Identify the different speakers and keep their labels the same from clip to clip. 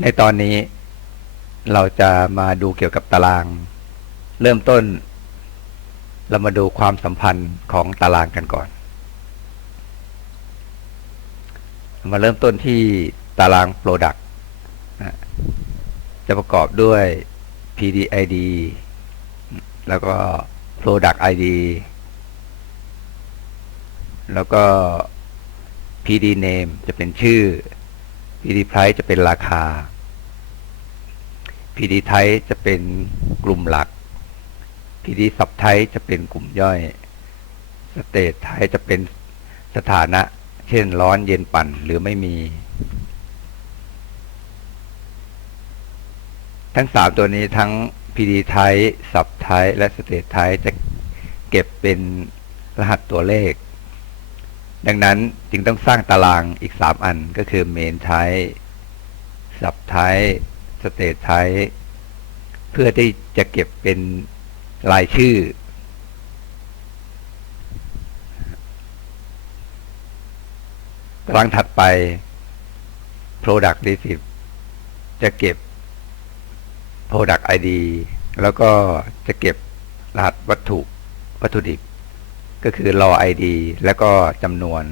Speaker 1: ในตอนนี้เราจะมาดูเกี่ยวกับตาราง เริ่มต้น เรามาดูความสัมพันธ์ของตารางกันก่อน มาเริ่มต้นที่ตาราง Product จะประกอบด้วย PDID แล้วก็ Product ID แล้วก็ PD name จะเป็นชื่อ PD price จะเป็นราคา PD type จะเป็นกลุ่มหลัก PD sub type จะเป็นกลุ่มย่อย State type จะเป็นสถานะ เช่นร้อนเย็นปั่นหรือไม่มี ทั้งสามตัวนี้ทั้ง PD type sub type และ State type จะเก็บเป็นรหัสตัวเลข ดังนั้นจึงต้องสร้างตารางอีก 3 อันก็คือ main type sub type state type เพื่อที่จะเก็บเป็นรายชื่อตารางถัดไป product receipt จะเก็บ product ID แล้วก็จะเก็บรหัสวัตถุวัตถุดิบ ก็คือ raw ID แล้วก็จำนวน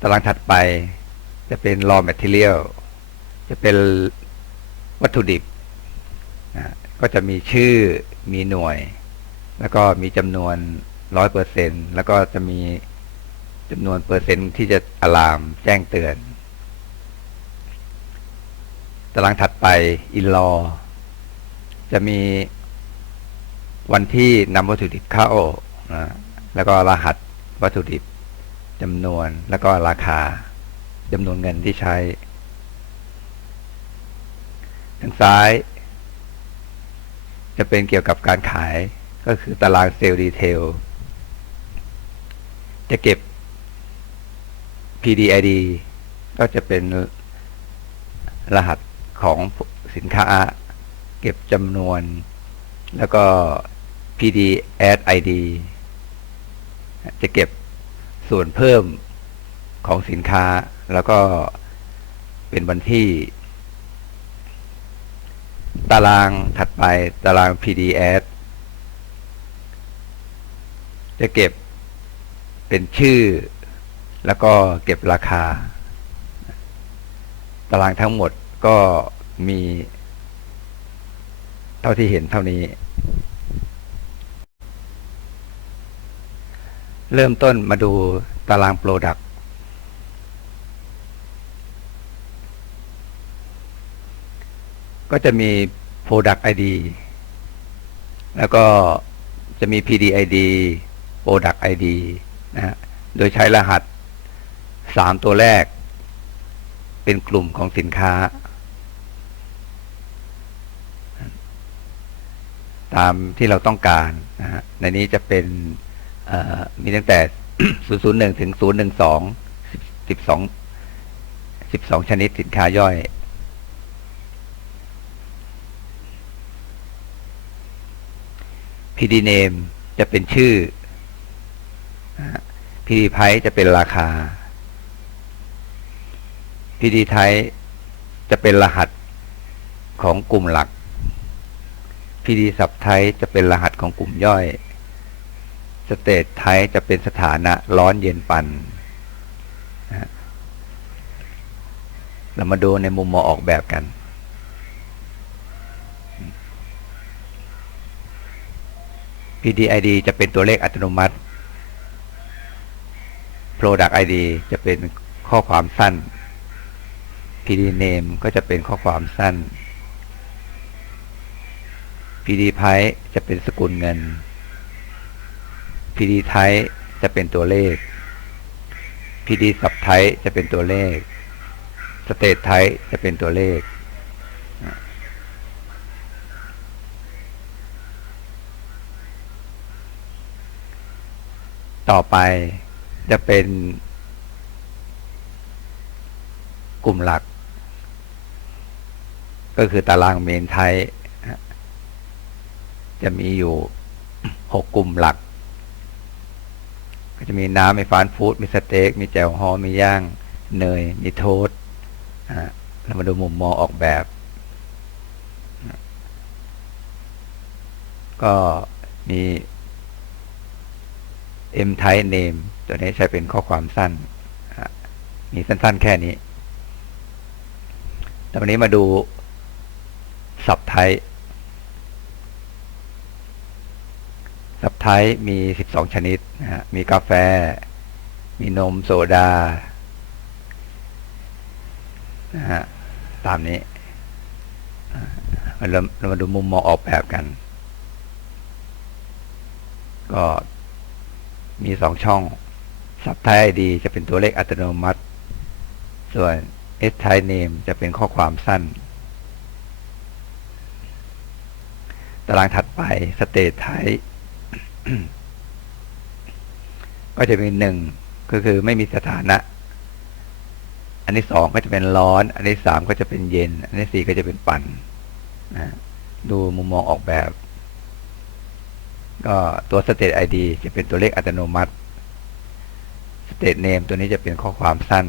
Speaker 1: ตารางถัดไป จะเป็น raw material จะเป็นวัตถุดิบนะก็จะมีชื่อมีหน่วย แล้วก็มีจำนวนร้อยเปอร์เซ็นแล้วก็จะมีจำนวนเปอร์เซ็นต์ที่จะอะลามแจ้งเตือน ตารางถัดไป in law จะมีวันที่นำวัตถุดิบเข้านะแล้วก็รหัสวัตถุดิบจำนวนแล้วก็ราคา จำนวนเงินที่ใช้ ทางซ้าย จะเป็นเกี่ยวกับการขายก็คือตารางเซลล์ดีเทล จะเก็บ PDID ก็จะเป็นรหัสของสินค้า เก็บจำนวน แล้วก็ PD add ID จะเก็บส่วนเพิ่ม ของสินค้า แล้วก็เป็นวันที่ ตารางถัดไปตาราง PD add จะเก็บเป็นชื่อ แล้วก็เก็บราคา ตารางทั้งหมดก็มี เท่าที่เห็นเท่านี้ เริ่มต้นมาดูตาราง Product ก็ ก็จะมี Product ID แล้วก็จะมี PD ID Product ID นะฮะโดยใช้รหัส 3 ตัวแรก เป็นกลุ่มของสินค้า ตามที่เราต้องการนะฮะในนี้จะเป็นมีตั้งแต่ 001 ถึง 012 12 12 ชนิดสินค้าย่อย PD name จะเป็นชื่อ PD price จะเป็นราคา PD type จะเป็นรหัสของกลุ่มหลัก PD sub type จะเป็นรหัสของกลุ่มย่อย State type จะเป็นสถานะร้อนเย็นปันนะเรามาดูในมุมมองออกแบบกัน PDID จะเป็นตัวเลขอัตโนมัติ Product ID จะเป็นข้อความสั้น PD name ก็จะเป็นข้อความสั้น PD price จะเป็นสกุลเงิน PD type จะเป็นตัวเลข PD sub type จะเป็นตัวเลข State type จะเป็นตัวเลข ต่อไปจะเป็นกลุ่มหลัก ก็คือตารางเมนไทยจะมีอยู่หกกลุ่มหลัก ก็จะมีน้ำมีฟานฟู้ดมีสเต็ก มีแจ่วฮอมีย่าง เนย มีโทส์อะเรามาดูมุมมองออกแบบ ก็มี M type name ตัวนี้ใช้เป็นข้อความสั้นมีสั้นๆ แค่นี้แต่วันนี้มาดูสับไทป์สับไทป์มี 12 ชนิดนะฮะมีกาแฟ มีนมโซดานะฮะตามนี้เราเรามาดูมุมมองออกแบบกัน ก็ มีสองช่องสับไทป์ ID จะเป็นตัวเลขอัตโนมัติ ส่วน S type name จะเป็นข้อความสั้น ตารางถัดไป state type ก็จะเป็นหนึ่งก็คือไม่มีสถานะ อันที่สองก็จะเป็นร้อน อันที่สามก็จะเป็นเย็น อันที่สี่ก็จะเป็นปั่นนะดูมุมมองออกแบบ ก็ตัว state ID จะเป็นตัวเลขอัตโนมัติ state name ตัวนี้จะเป็นข้อความสั้น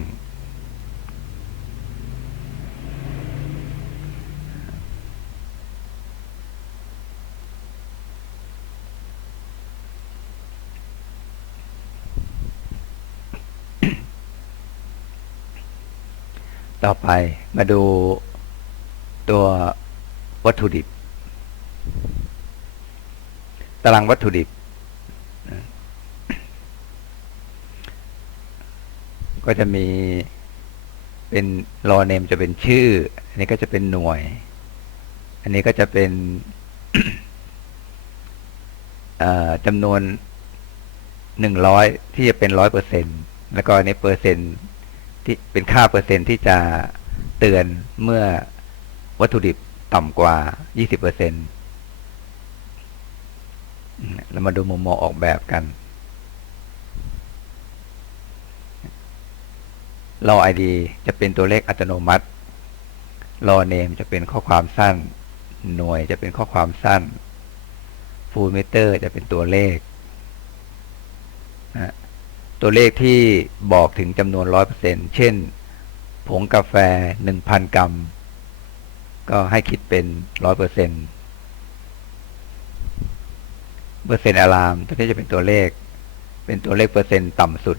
Speaker 1: ต่อไปมาดูตัววัตถุดิบ ตารางวัตถุดิบ ก็จะมีเป็นรอเนมจะเป็นชื่อ อันนี้ก็จะเป็นหน่วย อันนี้ก็จะเป็นจำนวนหนึ่งร้อยที่จะเป็นร้อยเปอร์เซ็นแล้วก็อันนี้เปอร์เซ็นต์ที่เป็นค่าเปอร์เซ็นต์ที่จะเตือนเมื่อวัตถุดิบต่ำกว่า20เปอร์เซ็นต์ เรามาดูมุมมองออกแบบกัน รอ ID จะเป็นตัวเลขอัตโนมัติรอ name จะเป็นข้อความสั้น หน่วยจะเป็นข้อความสั้น full meter จะเป็นตัวเลข ตัวเลขที่บอกถึงจำนวนร้อยเปอร์เซ็นเช่น ผงกาแฟหนึ่งพันกรัม ก็ให้คิดเป็นร้อย เปอร์เซ็นต์อะลามตัวนี้จะเป็นตัวเลข เป็นตัวเลขเปอร์เซ็นต์ต่ำสุด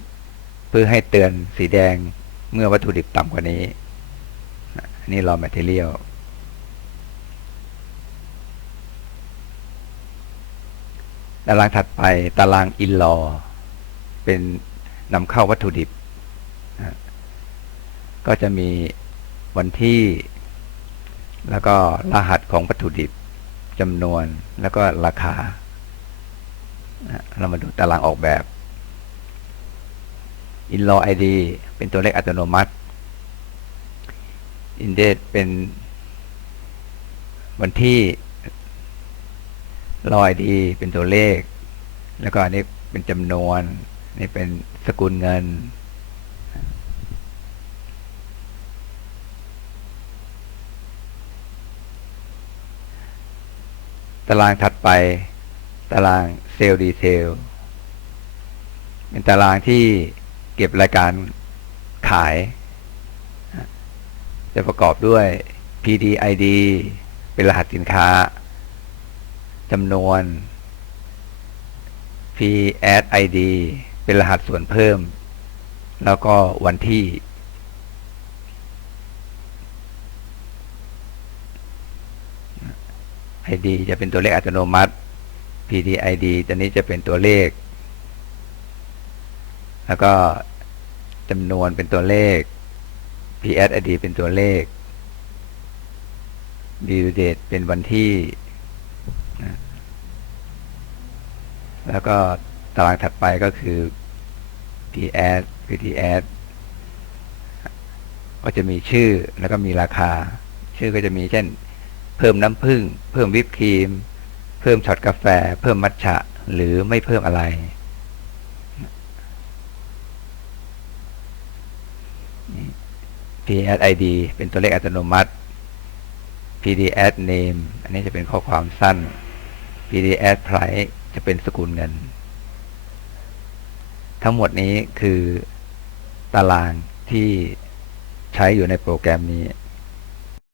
Speaker 1: เพื่อให้เตือนสีแดงเมื่อวัตถุดิบต่ำกว่านี้ นี่รอแมทเทียลตารางถัดไปตารางอินลอเป็นนำเข้าวัตถุดิบ ก็จะมีวันที่ แล้วก็รหัสของวัตถุดิบจำนวนแล้วก็ราคา เรามาดูตารางออกแบบ in-law ID เป็นตัวเลขอัตโนมัติ index เป็นวันที่ law ID เป็นตัวเลข แล้วก็อันนี้เป็นจำนวน นี่เป็นสกุลเงินตารางถัดไป ตารางเซลล์ดีเทลเป็นตารางที่เก็บรายการขาย จะประกอบด้วย PDID เป็นรหัสสินค้าจำนวน PAID เป็นรหัสส่วนเพิ่ม แล้วก็วันที่ id จะเป็นตัวเลขอัตโนมัติ pdid ตัวนี้จะเป็นตัวเลข แล้วก็จำนวนเป็นตัวเลข ps id เป็นตัวเลข due date เป็นวันที่ แล้วก็ตารางถัดไปก็คือ ps pts ก็จะมีชื่อแล้วก็มีราคา ชื่อก็จะมีเช่น เพิ่มน้ำผึ้งเพิ่มวิปครีม เพิ่มช็อตกาแฟ เพิ่มมัทฉะ หรือไม่เพิ่มอะไร ps id เป็นตัวเลขอัตโนมัติ pds name อันนี้จะเป็นข้อความสั้น pds price จะเป็นสกุลเงิน ทั้งหมดนี้คือตารางที่ใช้อยู่ในโปรแกรมนี้